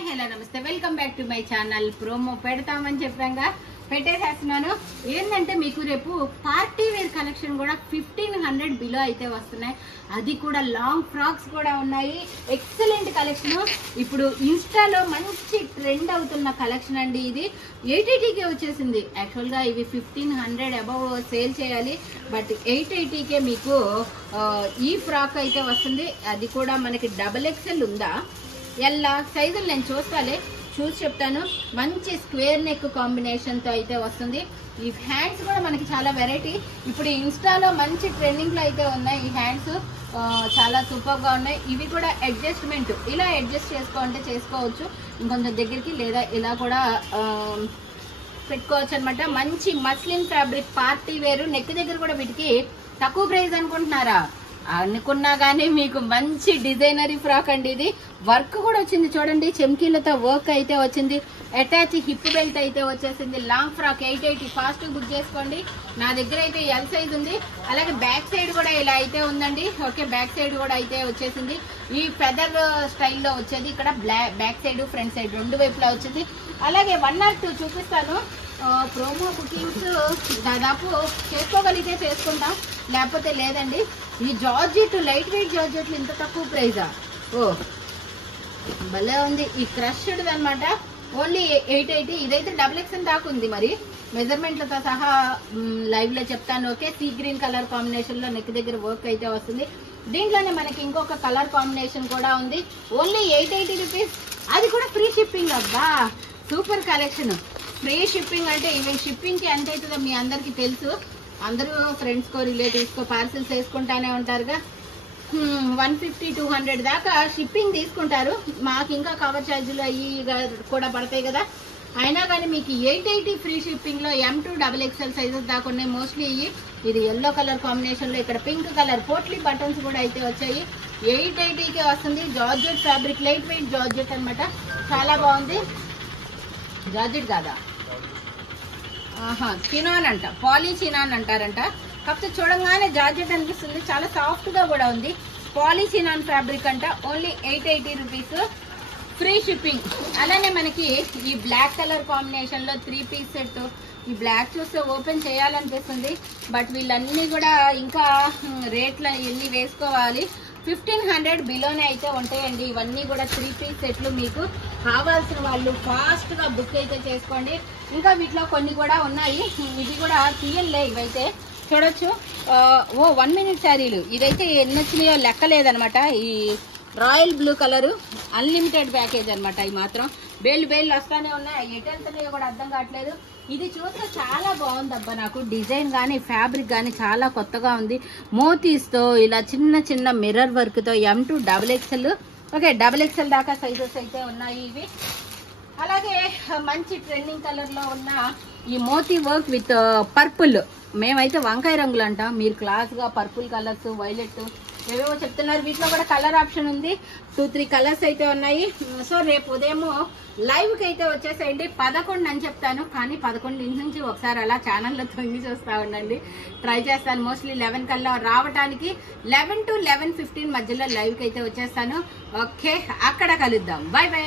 Hi hello నమస్తే welcome back to my channel. Promo పెడతామని చెప్పాగా పెట్టేసేస్తున్నాను. ఏంటంటే మీకు రేపు పార్టీ వేర్ కలెక్షన్ కూడా 1500 బిలో అయితే వస్తున్నాయి. అది కూడా లాంగ్ ఫ్రాక్స్ కూడా ఉన్నాయి. Excellent collection. ఇప్పుడు ఇన్స్టాలో మంచి ట్రెండ్ అవుతున్న కలెక్షన్ అండి. ఇది 880కే వచ్చేసింది. యాక్చువల్గా ఇవి 1500 అబవ్ సేల్ చేయాలి, బట్ 880కే మీకు ఈ ఫ్రాక్ అయితే వస్తుంది. అది కూడా మనకి XXL ఉందా, ఎలా సైజులు నేను చూసి చెప్తాను. మంచి స్క్వేర్ నెక్ కాంబినేషన్ తో అయితే వస్తుంది. ఈ హ్యాండ్స్ కూడా మనకి చాలా వెరైటీ. ఇప్పుడు ఇన్స్టాలో మంచి ట్రెండింగ్ లో అయితే ఉన్నాయి. ఈ హ్యాండ్స్ చాలా సూపర్ గా ఉన్నాయి. ఇవి కూడా అడ్జస్ట్మెంట్, ఇలా అడ్జస్ట్ చేసుకోవచ్చు ఇంకొంచెం దగ్గరికి, లేదా ఇలా కూడా పెట్టుకోవచ్చు అనమాట. మంచి మస్లిన్ ఫ్యాబ్రిక్ పార్టీ వేరు. నెక్ దగ్గర కూడా వీటికి తక్కువ ప్రైస్ అనుకుంటున్నారా? అనుకున్నా గానీ మీకు మంచి డిజైనరీ ఫ్రాక్ అండి. ఇది వర్క్ కూడా వచ్చింది చూడండి, చెమ్కీలతో వర్క్ అయితే వచ్చింది. అటాచ్ హిప్ బెల్ట్ అయితే వచ్చేసింది. Long frock 880. ఫాస్ట్ బుక్ చేసుకోండి. నా దగ్గర అయితే ఎల్ సైజ్ ఉంది. అలాగే బ్యాక్ సైడ్ కూడా ఇలా అయితే ఉందండి. ఓకే, బ్యాక్ సైడ్ కూడా అయితే వచ్చేసింది. ఈ ఫెదర్ స్టైల్లో వచ్చేది. ఇక్కడ బ్యాక్ సైడ్ ఫ్రంట్ సైడ్ రెండు వైపులా వచ్చింది. అలాగే 1 or 2 చూపిస్తాను. ప్రోమో బుకింగ్స్ దాదాపు చేసుకోగలిగితే చేసుకుంటాం, లేకపోతే లేదండి. ఈ జార్జెట్, లైట్ వెయిట్ జార్జెట్లు ఇంత తక్కువ ప్రైజా? ఓ భలే ఉంది. ఈ క్రష్డ్ అనమాట. ఓన్లీ 880. ఇదైతే XXL దాకా ఉంది. మరి మెజర్మెంట్లతో సహా లైవ్ లో చెప్తాను. Okay, sea green colour combination లో నెక్ దగ్గర వర్క్ అయితే వస్తుంది. దీంట్లోనే మనకి ఇంకొక కలర్ కాంబినేషన్ కూడా ఉంది. Only 880 rupees. అది కూడా ఫ్రీ షిప్పింగ్. అబ్బా సూపర్ కలెక్షన్. ఫ్రీ షిప్పింగ్ అంటే ఈవెన్ షిప్పింగ్ కి ఎంత అవుతుందో మీ అందరికి తెలుసు. అందరూ ఫ్రెండ్స్ కో రిలేటివ్స్ కో పార్సిల్స్ వేసుకుంటానే ఉంటారుగా. 150-200 దాకా షిప్పింగ్ తీసుకుంటారు. మాకు ఇంకా కవర్ ఛార్జీలు అవి కూడా పడతాయి కదా. అయినా కానీ మీకు 880 ఫ్రీ షిప్పింగ్ లో M to XXL సైజెస్ దాకా ఉన్నాయి. మోస్ట్లీ ఇది ఎల్లో కలర్ కాంబినేషన్ లో ఇక్కడ పింక్ కలర్ పోట్లీ బటన్స్ కూడా అయితే వచ్చాయి. 880కే వస్తుంది. Georgette fabric, light weight georgette అనమాట. చాలా బాగుంది. జార్జెట్ కాదా, చినాన్ అంట, పాలీ చినాన్ అంటారంట. కాకపోతే చూడంగానే జార్జెట్ అనిపిస్తుంది. చాలా సాఫ్ట్ గా కూడా ఉంది. పాలీ చినాన్ ఫ్యాబ్రిక్ అంట. Only 880 rupees free shipping. అలానే మనకి ఈ బ్లాక్ కలర్ కాంబినేషన్ లో 3 పీస్ సెట్. ఈ బ్లాక్ చూస్తే ఓపెన్ చేయాలనిపిస్తుంది, బట్ వీళ్ళన్నీ కూడా ఇంకా రేట్లు ఎన్ని వేసుకోవాలి. 1500 బిలోనే అయితే ఉంటాయండి. ఇవన్నీ కూడా 3 పీస్ సెట్లు. మీకు కావాల్సిన వాళ్ళు ఫాస్ట్ గా బుక్ అయితే చేసుకోండి. ఇంకా వీటిలో కొన్ని కూడా ఉన్నాయి. ఇది కూడా తీయలే, ఇవైతే చూడొచ్చు. 1 minute శారీలు. ఇదైతే ఎన్ని వచ్చినాయో లెక్కలేదనమాట. ఈ royal blue colour unlimited package అనమాట. ఈ మాత్రం బేళ్ళు వస్తానే ఉన్నాయి. ఎటు వెళ్తున్నాయో కూడా అర్థం కావట్లేదు. ఇది చూస్తే చాలా బాగుంది అబ్బా. నాకు డిజైన్ గానీ ఫ్యాబ్రిక్ గానీ చాలా కొత్తగా ఉంది. మోతీస్ తో ఇలా చిన్న మిర్రర్ వర్క్ తో M to XXL. Okay, XXL దాకా సైజెస్ అయితే ఉన్నాయి ఇవి. అలాగే మంచి ట్రెండింగ్ కలర్ లో ఉన్న ఈ మోతీ వర్క్ విత్ పర్పుల్. మేమైతే వంకాయ రంగులు అంట, మీరు క్లాస్ గా పర్పుల్ కలర్స్, వైలెట్ ఏవేవో చెప్తున్నారు. వీటిలో కూడా కలర్ ఆప్షన్ ఉంది. 2-3 కలర్స్ అయితే ఉన్నాయి. సో రేపు ఉదయం లైవ్ కి అయితే వచ్చేసేయండి. 11 అని చెప్తాను, కానీ 11 నుంచి ఒకసారి అలా ఛానల్లో తొంగి చూస్తా ఉండండి. ట్రై చేస్తాను. మోస్ట్లీ 11 కల్లా రావడానికి 11 to 11:15 మధ్యలో లైవ్ కి అయితే వచ్చేస్తాను. ఓకే, అక్కడ కలుద్దాం. By by.